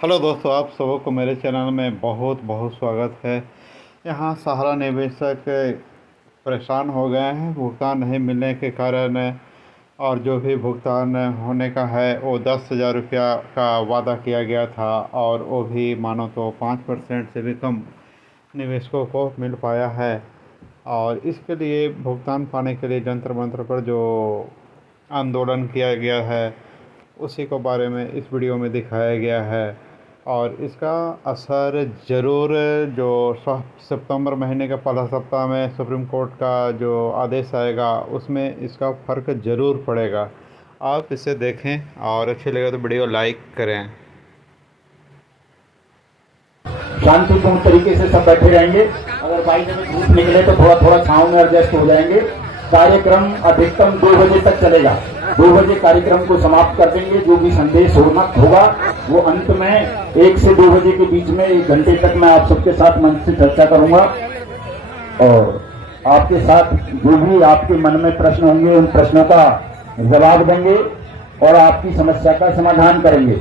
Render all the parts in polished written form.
Hello दोस्तों, आप सबों को मेरे चैनल में बहुत बहुत स्वागत है। यहाँ सहारा निवेशक परेशान हो गए हैं भुगतान नहीं मिलने के कारण। और जो भी भुगतान होने का है वो 10,000 रुपया का वादा किया गया था, और वो भी मानो तो 5% से भी कम निवेशकों को मिल पाया है। और इसके लिए भुगतान पाने के लिए जंतर मंतर पर जो आंदोलन किया गया है उसी को बारे में इस वीडियो में दिखाया गया है। और इसका असर ज़रूर जो सितंबर महीने का पहला सप्ताह में सुप्रीम कोर्ट का जो आदेश आएगा उसमें इसका फ़र्क ज़रूर पड़ेगा। आप इसे देखें और अच्छे लगे तो वीडियो लाइक करें। शांतिपूर्ण तरीके से सब बैठे रहेंगे। अगर बाई में धूप निकले तो थोड़ा थोड़ा छांव में एडजस्ट हो जाएंगे। कार्यक्रम अधिकतम 2 बजे तक चलेगा। 2 बजे कार्यक्रम को समाप्त कर देंगे। जो भी संदेश होगा वो अंत में 1 से 2 बजे के बीच में 1 घंटे तक मैं आप सबके साथ मंच से चर्चा करूंगा और आपके साथ जो भी आपके मन में प्रश्न होंगे उन प्रश्नों का जवाब देंगे और आपकी समस्या का समाधान करेंगे।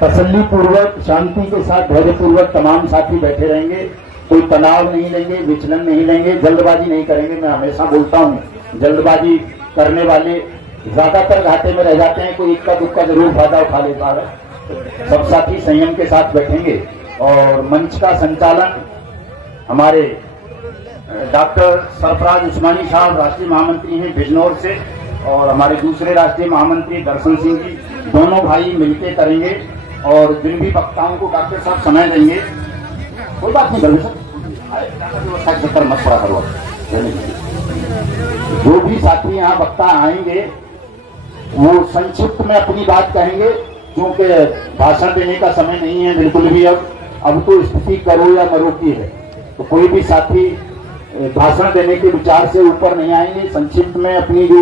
तसल्ली पूर्वक, शांति के साथ, धैर्य पूर्वक तमाम साथी बैठे रहेंगे। कोई तनाव नहीं लेंगे, विचलन नहीं लेंगे, जल्दबाजी नहीं करेंगे। मैं हमेशा बोलता हूँ जल्दबाजी करने वाले ज्यादातर घाटे में रह जाते हैं। कोई इक्का दुक्का जरूर फायदा उठा लेता है। सब साथी संयम के साथ बैठेंगे और मंच का संचालन हमारे डॉक्टर सरफराज उस्मानी साहब राष्ट्रीय महामंत्री हैं बिजनौर से, और हमारे दूसरे राष्ट्रीय महामंत्री दर्शन सिंह जी, दोनों भाई मिलकर करेंगे। और जिन भी वक्ताओं को डॉक्टर साहब समय देंगे, कोई बात नहीं व्यवस्था के चक्कर मत पड़ा करो। जो भी साथी यहाँ वक्ता आएंगे वो संक्षिप्त में अपनी बात कहेंगे, क्योंकि भाषण देने का समय नहीं है बिल्कुल भी। अब तो स्थिति करो या मरो की है, तो कोई भी साथी भाषण देने के विचार से ऊपर नहीं आएंगे। संक्षिप्त में अपनी जो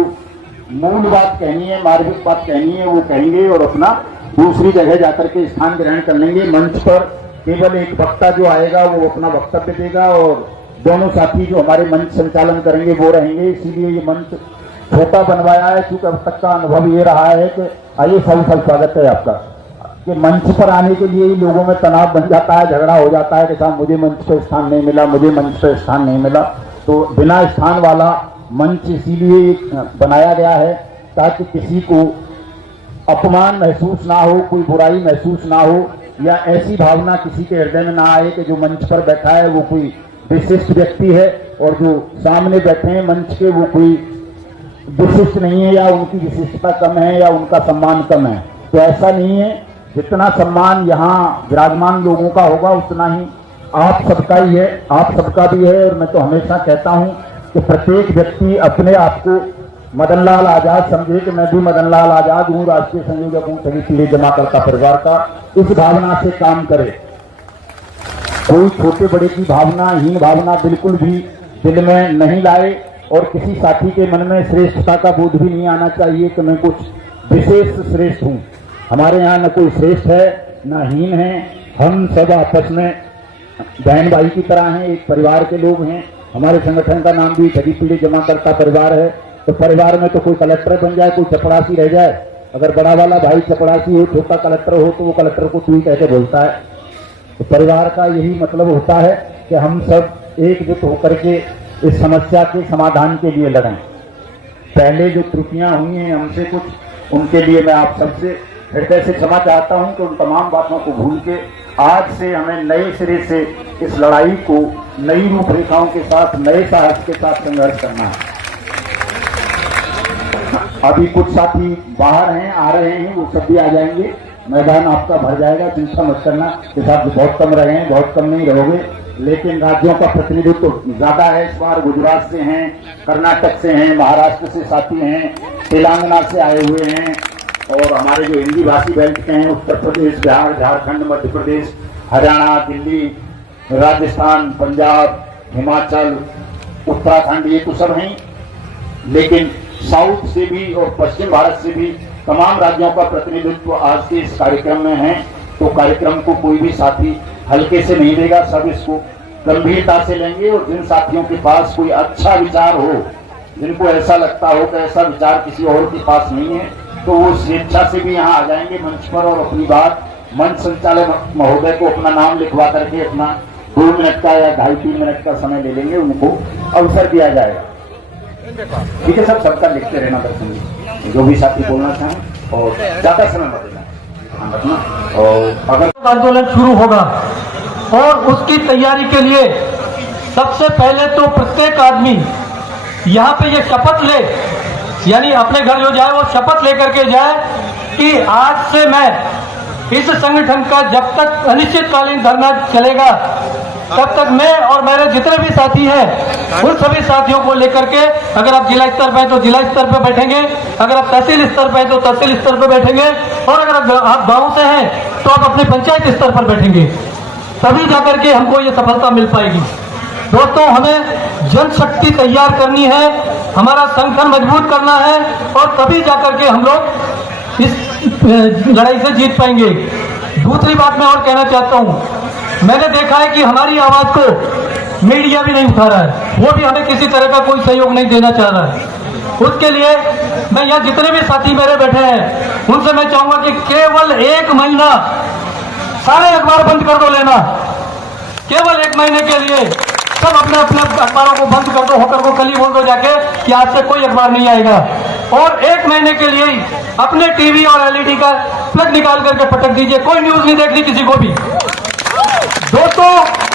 मूल बात कहनी है, मार्मिक बात कहनी है, वो कहेंगे और अपना दूसरी जगह जाकर के स्थान ग्रहण कर लेंगे। मंच पर केवल एक वक्ता जो आएगा वो अपना वक्तव्य देगा और दोनों साथी जो हमारे मंच संचालन करेंगे वो रहेंगे। इसीलिए ये मंच छोटा बनवाया है, क्योंकि अब तक का अनुभव ये रहा है कि आइए सब स्वागत है आपका, कि मंच पर आने के लिए ही लोगों में तनाव बन जाता है, झगड़ा हो जाता है कि साहब मुझे मंच पर स्थान नहीं मिला, मुझे मंच पर स्थान नहीं मिला। तो बिना स्थान वाला मंच इसीलिए बनाया गया है ताकि किसी को अपमान महसूस ना हो, कोई बुराई महसूस ना हो, या ऐसी भावना किसी के हृदय में ना आए कि जो मंच पर बैठा है वो कोई विशिष्ट व्यक्ति है और जो सामने बैठे हैं मंच के वो कोई विशिष्ट नहीं है, या उनकी विशिष्टता कम है, या उनका सम्मान कम है। तो ऐसा नहीं है। जितना सम्मान यहाँ विराजमान लोगों का होगा उतना ही आप सबका ही है, आप सबका भी है। और मैं तो हमेशा कहता हूँ कि प्रत्येक व्यक्ति अपने आप को मदन लाल आजाद समझे कि मैं भी मदन लाल आजाद हूँ, राष्ट्रीय संयोजक हूँ सभी के लिए जमाकर्ता परिवार का। इस भावना से काम करे। कोई छोटे बड़े की भावना, हीन भावना बिल्कुल भी दिल में नहीं लाए, और किसी साथी के मन में श्रेष्ठता का बोध भी नहीं आना चाहिए कि मैं कुछ विशेष श्रेष्ठ हूँ। हमारे यहाँ न कोई श्रेष्ठ है न हीन है। हम सब आपस में बहन भाई की तरह हैं, एक परिवार के लोग हैं। हमारे संगठन का नाम भी सभी के लिए जमाकर्ता परिवार है। तो परिवार में तो कोई कलेक्टर बन जाए, कोई चपड़ासी रह जाए। अगर बड़ा वाला भाई चपड़ासी हो, छोटा कलेक्टर हो, तो वो कलेक्टर को तू कहकर बोलता है। तो परिवार का यही मतलब होता है कि हम सब एकजुट होकर के इस समस्या के समाधान के लिए लड़ें। पहले जो त्रुटियां हुई हैं हमसे कुछ, उनके लिए मैं आप सबसे हृदय से क्षमा चाहता हूं कि उन तमाम बातों को भूल के आज से हमें नए सिरे से इस लड़ाई को नई रूपरेखाओं के साथ, नए साहस के साथ संघर्ष करना है। अभी कुछ साथी बाहर हैं, आ रहे हैं, वो सब भी आ जाएंगे। मैदान आपका भर जाएगा, चिंता मत करना। के साथ बहुत कम रहे हैं, बहुत कम नहीं रहोगे, लेकिन राज्यों का प्रतिनिधित्व तो ज्यादा है। इस बार गुजरात से हैं, कर्नाटक से हैं, महाराष्ट्र से साथी हैं, तेलंगाना से आए हुए हैं, और हमारे जो हिंदी भाषी बेल्ट के हैं उत्तर प्रदेश, बिहार, झारखंड, मध्य प्रदेश, हरियाणा, दिल्ली, राजस्थान, पंजाब, हिमाचल, उत्तराखंड, ये तो सब हैं। लेकिन साउथ से भी और पश्चिम भारत से भी तमाम राज्यों का प्रतिनिधित्व आज के इस कार्यक्रम में है। तो कार्यक्रम को कोई भी साथी हल्के से नहीं लेगा, सब इसको गंभीरता से लेंगे। और जिन साथियों के पास कोई अच्छा विचार हो, जिनको ऐसा लगता हो कि ऐसा विचार किसी और के पास नहीं है, तो वो स्वेच्छा से भी यहाँ आ जाएंगे मंच पर और अपनी बात मंच संचालक महोदय को अपना नाम लिखवा करके अपना 2 मिनट का या 2.5-3 मिनट का समय ले लेंगे, उनको अवसर दिया जाएगा। ठीक है सर, सबका लिखते रहना दर्शन जी, जो भी साथी बोलना चाहें और ज्यादा समय मत देना, ध्यान रखना। और अगर आंदोलन शुरू होगा और उसकी तैयारी के लिए सबसे पहले तो प्रत्येक आदमी यहाँ पे ये शपथ ले, यानी अपने घर जो जाए वो शपथ लेकर के जाए कि आज से मैं इस संगठन का जब तक अनिश्चितकालीन धरना चलेगा तब तक मैं और मेरे जितने भी साथी हैं उन सभी साथियों को लेकर के, अगर आप जिला स्तर पे तो जिला स्तर पे बैठेंगे, अगर आप तहसील स्तर पे तो तहसील स्तर पे बैठेंगे, और अगर आप गांव से हैं तो आप अपने पंचायत स्तर पर बैठेंगे, तभी जाकर के हमको ये सफलता मिल पाएगी। दोस्तों, हमें जनशक्ति तैयार करनी है, हमारा संगठन मजबूत करना है, और तभी जाकर के हम लोग इस लड़ाई से जीत पाएंगे। दूसरी बात मैं और कहना चाहता हूँ, मैंने देखा है कि हमारी आवाज को मीडिया भी नहीं उठा रहा है, वो भी हमें किसी तरह का कोई सहयोग नहीं देना चाह रहा है। उसके लिए मैं यहाँ जितने भी साथी मेरे बैठे हैं उनसे मैं चाहूंगा कि केवल 1 महीना सारे अखबार बंद कर दो लेना, केवल 1 महीने के लिए सब अपने अपने अखबारों को बंद कर दो, होकर को कल ही बोल दो जाके कि आज से कोई अखबार नहीं आएगा, और 1 महीने के लिए अपने टीवी और एलईडी का प्लग निकाल करके पटक दीजिए, कोई न्यूज नहीं देखनी किसी को भी। दोस्तों,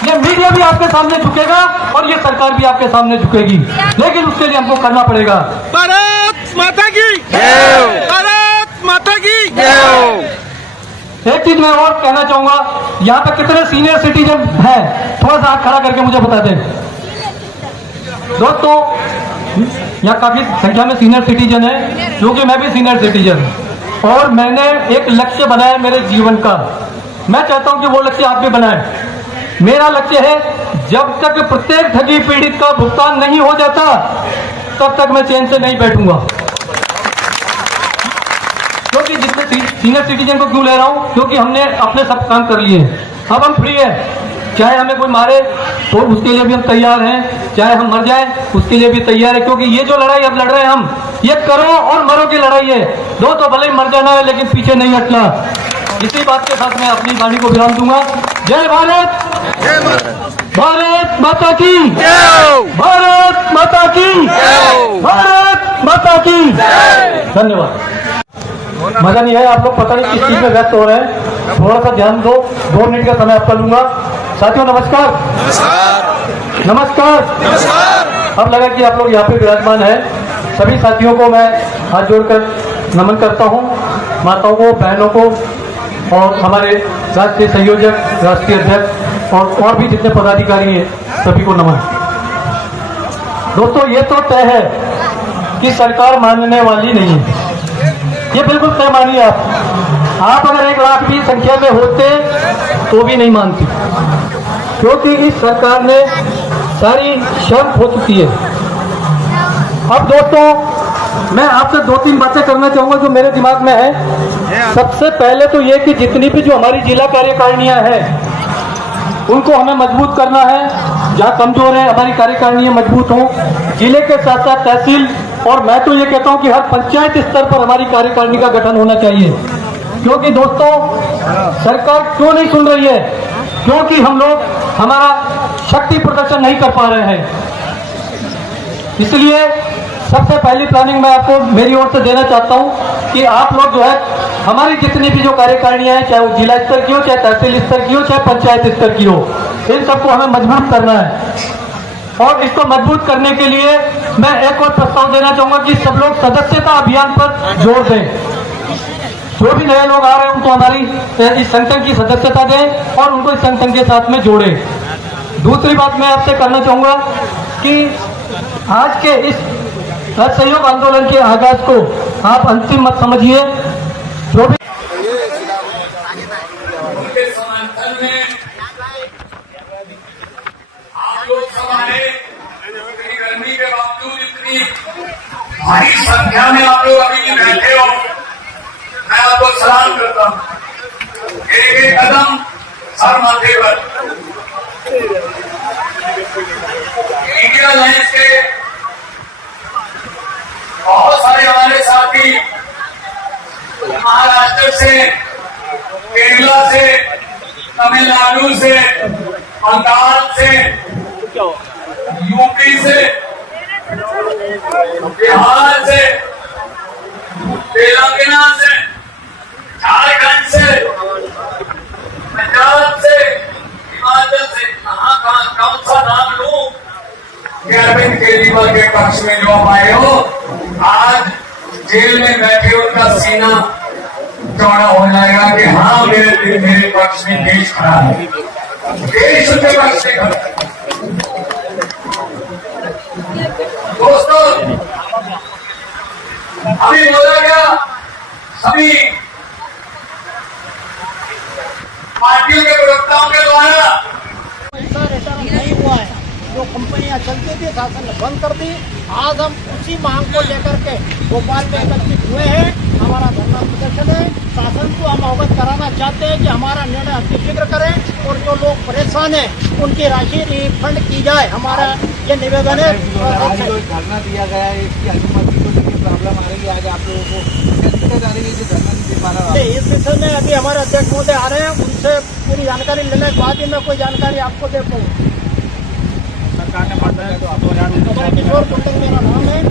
ये मीडिया भी आपके सामने झुकेगा और ये सरकार भी आपके सामने झुकेगी, लेकिन उसके लिए हमको करना पड़ेगा। भारत माता की जय, भारत माता की जय। एक चीज मैं और कहना चाहूंगा, यहाँ पे कितने सीनियर सिटीजन हैं, थोड़ा सा हाथ खड़ा करके मुझे बता दें। दोस्तों, यहाँ काफी संख्या में सीनियर सिटीजन है, क्योंकि मैं भी सीनियर सिटीजन, और मैंने एक लक्ष्य बनाया मेरे जीवन का। मैं चाहता हूं कि वो लक्ष्य आप भी बनाएं। मेरा लक्ष्य है, जब तक प्रत्येक ठगी पीड़ित का भुगतान नहीं हो जाता तब तक मैं चैन से नहीं बैठूंगा। क्योंकि जितने सीनियर सिटीजन को क्यों ले रहा हूं, क्योंकि हमने अपने सब काम कर लिए, अब हम फ्री है। चाहे हमें कोई मारे तो उसके लिए भी हम तैयार हैं, चाहे हम मर जाएं उसके लिए भी तैयार है, क्योंकि ये जो लड़ाई अब लड़ रहे हैं हम, ये करो और मरो की लड़ाई है। दो तो भले ही मर जाना है, लेकिन पीछे नहीं हटना। इसी बात के साथ मैं अपनी वाणी को विराम दूंगा। जय भारत, भारत माता की जय, भारत माता की जय, भारत माता की जय। धन्यवाद। मजा नहीं है, आप लोग पता नहीं किस चीज में व्यस्त हो रहे हैं, थोड़ा सा ध्यान दो। 2 मिनट का समय आपका लूंगा। साथियों नमस्कार, नमस्कार, नमस्कार। अब लगा कि आप लोग यहाँ पे विराजमान है, सभी साथियों को मैं हाथ जोड़कर नमन करता हूँ, माताओं को, बहनों को, और हमारे राष्ट्रीय संयोजक, राष्ट्रीय अध्यक्ष और भी जितने पदाधिकारी हैं सभी को नमन। दोस्तों, ये तो तय है कि सरकार मानने वाली नहीं है, ये बिल्कुल तय मानिए आप अगर 1 लाख की संख्या में होते तो भी नहीं मानती, क्योंकि इस सरकार ने सारी शर्म हो चुकी है। अब दोस्तों, मैं आपसे 2-3 बातें करना चाहूंगा जो मेरे दिमाग में है। सबसे पहले तो ये कि जितनी भी जो हमारी जिला कार्यकारिणियां हैं उनको हमें मजबूत करना है। जहाँ कमजोर है हमारी कार्यकारिणियां मजबूत हों, जिले के साथ साथ तहसील, और मैं तो ये कहता हूँ कि हर पंचायत स्तर पर हमारी कार्यकारिणी का गठन होना चाहिए। क्योंकि दोस्तों, सरकार क्यों नहीं सुन रही है? क्योंकि हम लोग हमारा शक्ति प्रदर्शन नहीं कर पा रहे हैं। इसलिए सबसे पहली प्लानिंग मैं आपको मेरी ओर से देना चाहता हूं कि आप लोग जो है हमारी जितनी भी जो कार्यकारिणियां हैं, चाहे वो जिला स्तर की हो, चाहे तहसील स्तर की हो, चाहे पंचायत स्तर की हो, इन सबको हमें मजबूत करना है। और इसको मजबूत करने के लिए मैं एक और प्रस्ताव देना चाहूंगा कि सब लोग सदस्यता अभियान पर जोर दें। जो भी नए लोग आ रहे हैं उनको हमारी इस संगठन की सदस्यता दें और उनको इस संगठन के साथ में जोड़ें। दूसरी बात मैं आपसे करना चाहूंगा कि आज के इस असहयोग आंदोलन के आगाज को आप अंतिम मत समझिए। जो भी उनके समर्थन में आप लोग हमारे इतनी गर्मी के बावजूद इतनी भारी संख्या में आप लोग अभी भी बैठे हो, मैं आपको सलाम करता हूँ। एक एक कदम हर माथे पर इंडिया लाइन्स के बहुत सारे हमारे साथी महाराष्ट्र से केरला से, तमिलनाडु से, बंगाल से, यूपी से, बिहार से, तेलंगाना से, झारखंड से, पंजाब से, हिमाचल से, कहाँ कौन सा नाम लूं कि अरविंद केजरीवाल के पक्ष में जो आए हो, आज जेल में बैठे उनका सीना चौड़ा हो जाएगा कि हाँ मेरे पक्ष में देश खड़ा है, देश उनके पक्ष में खड़ा है। दोस्तों, अभी बोला गया सभी पार्टियों के प्रवक्ताओं के द्वारा ऐसा नहीं हुआ है। जो कंपनियां चलती थी शासन ने बंद कर दी। आज हम उसी मांग को लेकर के भोपाल में एकत्रित हुए हैं। हमारा धरना प्रदर्शन है। शासन को हम अवगत कराना चाहते हैं कि हमारा निर्णय अतिशीघ्र करें और जो लोग परेशान हैं उनकी राशि रिफंड की जाए। हमारा ये निवेदन है। धरना दिया गया है, इसकी अनुमति को लेकर प्रॉब्लम आ रही है, आज आप लोगों को क्या दिक्कत आ रही है जो धरना नहीं दे पा रहा? इस विषय में अभी हमारे अध्यक्ष महोदय आ रहे हैं, उनसे पूरी जानकारी लेने के बाद ही मैं कोई जानकारी आपको दे पाऊँ। सरकार ने माना है तो आप किशोर कुंडल मेरा नाम है।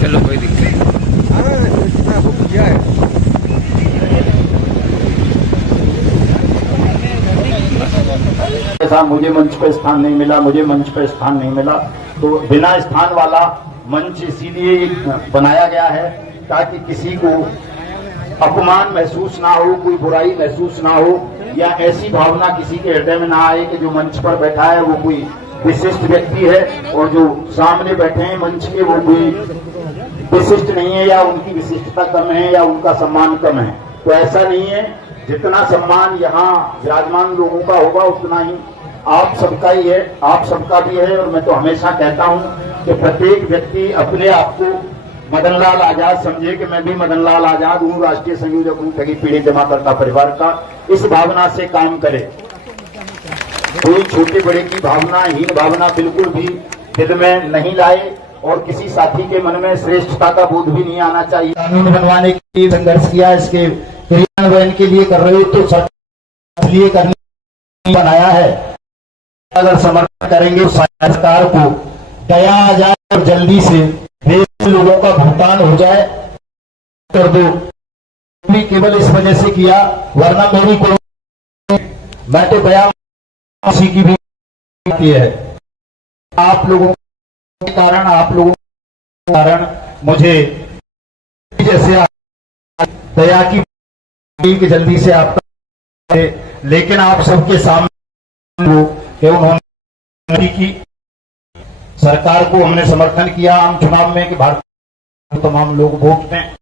चलो कोई दिक्कत ऐसा मुझे मंच पर स्थान नहीं मिला, मुझे मंच पर स्थान नहीं मिला, तो बिना स्थान वाला मंच इसीलिए बनाया गया है ताकि किसी को अपमान महसूस ना हो, कोई बुराई महसूस ना हो, या ऐसी भावना किसी के हृदय में ना आए कि जो मंच पर बैठा है वो कोई विशिष्ट व्यक्ति है और जो सामने बैठे हैं मंच के वो कोई विशिष्ट नहीं है, या उनकी विशिष्टता कम है, या उनका सम्मान कम है। तो ऐसा नहीं है। जितना सम्मान यहाँ विराजमान लोगों का होगा उतना ही आप सबका ही है, आप सबका भी है। और मैं तो हमेशा कहता हूँ कि प्रत्येक व्यक्ति अपने आप को मदनलाल आजाद समझे कि मैं भी मदनलाल आजाद हूँ, राष्ट्रीय संयोजक हूँ ठगी पीढ़ी जमाकर्ता परिवार का। इस भावना से काम करे। कोई छोटे बड़े की भावना, हीन भावना बिल्कुल भी दिल में नहीं लाए और किसी साथी के मन में श्रेष्ठता का बोध भी नहीं आना चाहिए। कानून बनवाने के लिए संघर्ष किया, इसके क्रियान्वयन के लिए कर रहे हो तो इसलिए करने बनाया है। अगर समर्थन करेंगे सरकार को दया आ जाए और जल्दी से लोगों का भुगतान हो जाए कर दो। भी केवल इस वजह से किया, वरना मेरी कोई मैं तो दया किसी की भी है। आप लोगों के कारण, आप लोगों के कारण मुझे जैसे दया की जल्दी से आपका, लेकिन आप सबके सामने उन्होंने की सरकार को हमने समर्थन किया आम चुनाव में कि भारत तमाम लोग वोट दें।